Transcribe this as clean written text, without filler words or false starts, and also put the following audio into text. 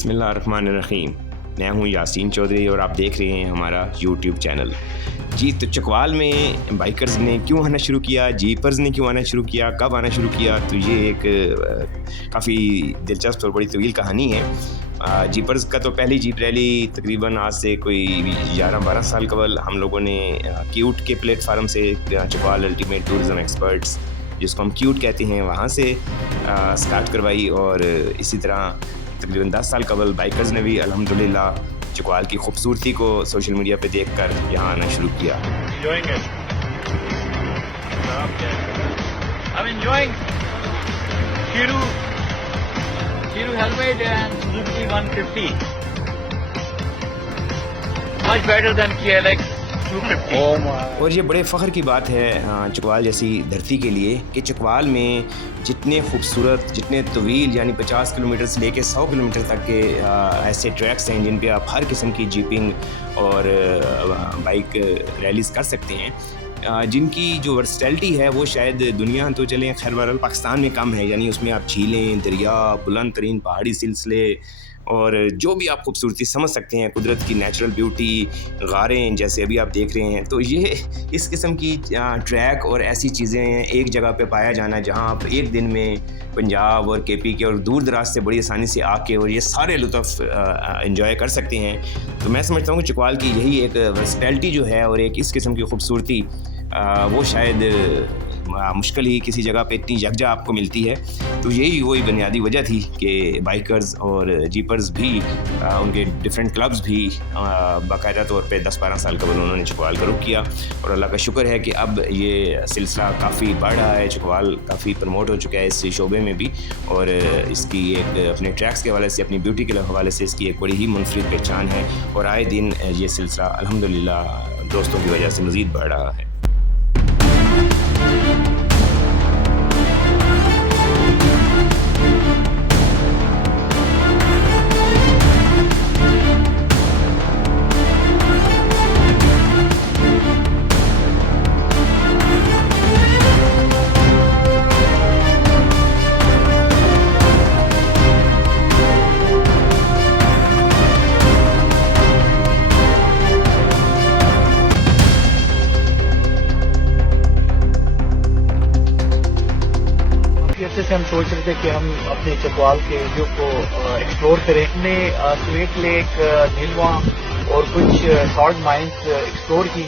बिस्मिल्लाहिर्रहमानिर्रहीम। मैं हूं यासीन चौधरी और आप देख रहे हैं हमारा यूट्यूब चैनल। जी, तो चकवाल में बाइकर्स ने क्यों आना शुरू किया, जीपर्स ने क्यों आना शुरू किया, कब आना शुरू किया, तो ये एक काफ़ी दिलचस्प और बड़ी तवील कहानी है। जीपर्स का तो पहली जीप रैली तकरीबन आज से कोई 11-12 साल कबल हम लोगों ने क्यूट के प्लेटफार्म से, चकवाल अल्टीमेट टूरिज़म एक्सपर्ट्स जिसको हम क्यूट कहते हैं, वहाँ से स्टार्ट करवाई। और इसी तरह तकरीबन 10 साल कबल बाइकर्स ने भी अल्हम्दुलिल्लाह चकवाल की खूबसूरती को सोशल मीडिया पे देखकर यहाँ आना शुरू किया। Kiru helmet and Suzuki 150. Much better than KLX 250. और ये बड़े फ़ख्र की बात है चकवाल जैसी धरती के लिए कि चकवाल में जितने खूबसूरत, जितने तवील यानी 50 किलोमीटर से लेके 100 किलोमीटर तक के ऐसे ट्रैक्स हैं जिन पे आप हर किस्म की जीपिंग और बाइक रैलीज़ कर सकते हैं, जिनकी जो वर्सटैलिटी है वो शायद दुनिया तो चलें खैर बहरहाल पाकिस्तान में कम है। यानी उसमें आप झीलें, दरिया, बुलंद तरीन पहाड़ी सिलसिले और जो भी आप खूबसूरती समझ सकते हैं, कुदरत की नेचुरल ब्यूटी, गारें जैसे अभी आप देख रहे हैं, तो ये इस किस्म की ट्रैक और ऐसी चीज़ें एक जगह पे पाया जाना जहां आप एक दिन में पंजाब और केपी के और दूर दराज से बड़ी आसानी से आके और ये सारे लुत्फ़ एंजॉय कर सकते हैं। तो मैं समझता हूँ कि चकवाल की यही एक वर्सटैलिटी जो है और एक इस किस्म की खूबसूरती वो शायद मुश्किल ही किसी जगह पे इतनी यकजा आपको मिलती है। तो यही वही बुनियादी वजह थी कि बाइकर्स और जीपर्स भी उनके डिफरेंट क्लब्स भी बाकायदा तौर पे 10-12 साल कबल उन्होंने चकवाल का रुख किया। और अल्लाह का शुक्र है कि अब ये सिलसिला काफ़ी बढ़ रहा है, चकवाल काफ़ी प्रमोट हो चुका है इस शोबे में भी, और इसकी एक अपने ट्रैक्स के हवाले से, अपनी ब्यूटी के हवाले से इसकी एक बड़ी ही मुनफरिद पहचान है। और आए दिन ये सिलसिला अल्हम्दुलिल्लाह दोस्तों की वजह से मज़ीद बढ़ रहा है। से हम सोच रहे थे कि हम अपने चकवाल के एरियो को एक्सप्लोर करें। हमने स्वेट लेक, नीलवा और कुछ सॉल्ट माइंस एक्सप्लोर की।